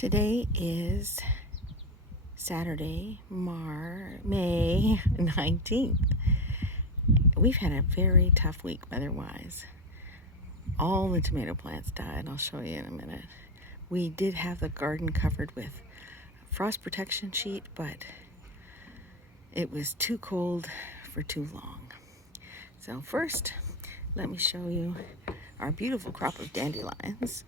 Today is Saturday, May 19th. We've had a very tough week weather-wise. All the tomato plants died. I'll show you in a minute. We did have the garden covered with frost protection sheet, but it was too cold for too long. So first, let me show you our beautiful crop of dandelions.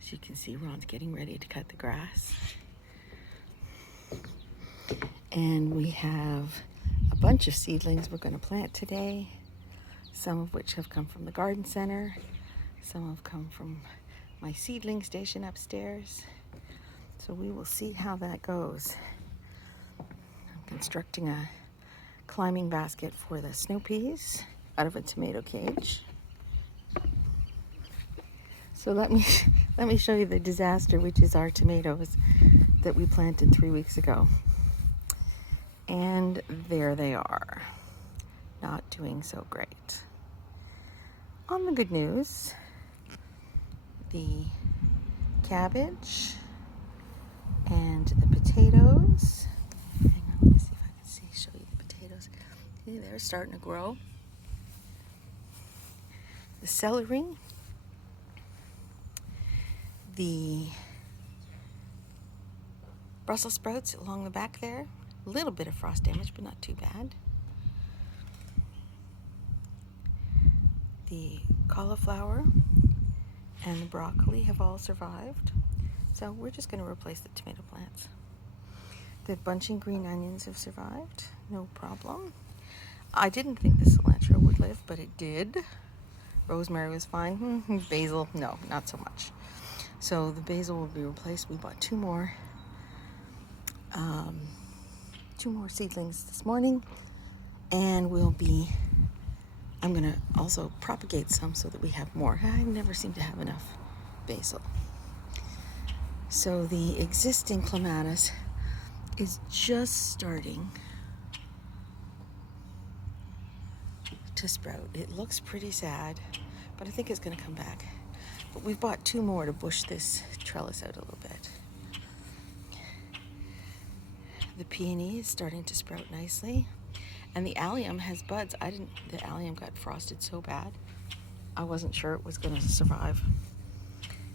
As you can see, Ron's getting ready to cut the grass. And we have a bunch of seedlings we're going to plant today, some of which have come from the garden center, some have come from my seedling station upstairs. So we will see how that goes. I'm constructing a climbing basket for the snow peas out of a tomato cage. So let me show you the disaster, which is our tomatoes that we planted 3 weeks ago. And there they are, not doing so great. On the good news, the cabbage and the potatoes. Hang on, let me see if I can show you the potatoes. See, they're starting to grow. The celery, the Brussels sprouts along the back there. A little bit of frost damage, but not too bad. The cauliflower and the broccoli have all survived. So we're just going to replace the tomato plants. The bunching green onions have survived, no problem. I didn't think the cilantro would live, but it did. Rosemary was fine. Basil, no, not so much. So the basil will be replaced. We bought two more seedlings this morning, and I'm going to also propagate some so that we have more. I never seem to have enough basil. So the existing clematis is just starting to sprout. It looks pretty sad, but I think it's going to come back. But we've bought two more to bush this trellis out a little bit. The peony is starting to sprout nicely. And the allium has buds. The allium got frosted so bad, I wasn't sure it was going to survive.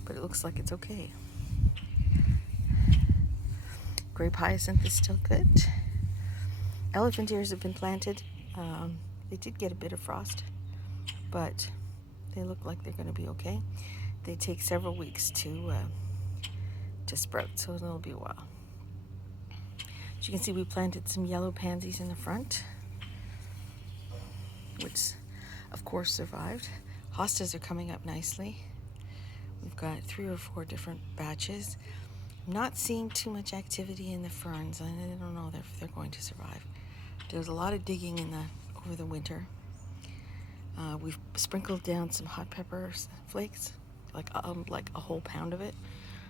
But it looks like it's okay. Grape hyacinth is still good. Elephant ears have been planted. They did get a bit of frost, but they look like they're going to be okay. They take several weeks to sprout, so it'll be a while. As you can see, we planted some yellow pansies in the front, which of course survived. Hostas are coming up nicely. We've got 3 or 4 different batches. I'm not seeing too much activity in the ferns. I don't know if they're going to survive. There's a lot of digging over the winter. We've sprinkled down some hot pepper flakes, like a whole pound of it.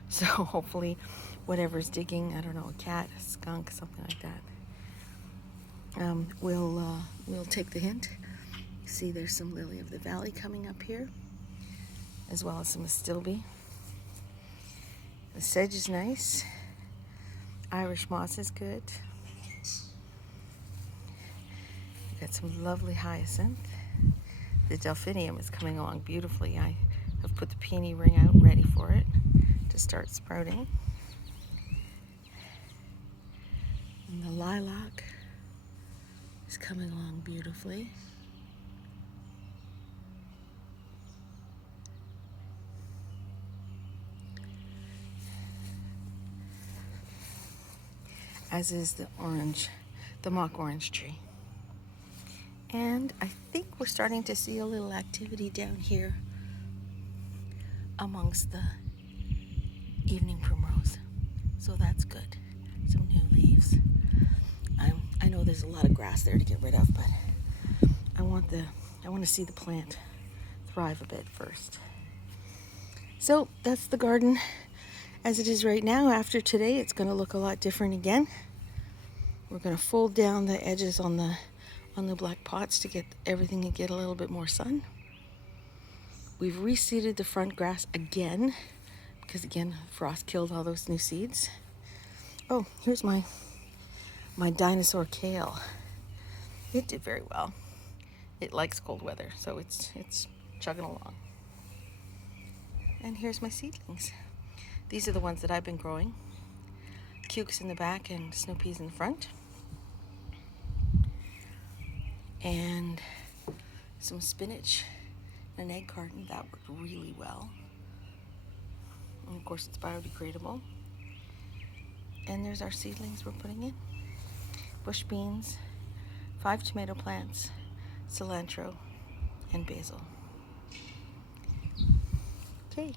So hopefully whatever's digging, I don't know, a cat, a skunk, something like that, we'll take the hint. See, there's some lily of the valley coming up here, as well as some astilbe. The sedge is nice. Irish moss is good. We've got some lovely hyacinth. The delphinium is coming along beautifully. I have put the peony ring out ready for it to start sprouting. And the lilac is coming along beautifully. As is the mock orange tree. And I think we're starting to see a little activity down here amongst the evening primrose. So that's good. Some new leaves. I know there's a lot of grass there to get rid of, but I want to see the plant thrive a bit first. So that's the garden as it is right now. After today, it's going to look a lot different again. We're going to fold down the edges on on the black pots to get everything to get a little bit more sun. We've reseeded the front grass again because again, frost killed all those new seeds. Oh, here's my dinosaur kale. It did very well. It likes cold weather, so it's chugging along. And here's my seedlings. These are the ones that I've been growing. Cukes in the back and snow peas in the front. And some spinach in an egg carton. That worked really well. And of course it's biodegradable. And there's our seedlings we're putting in. Bush beans, 5 tomato plants, cilantro, and basil. Okay.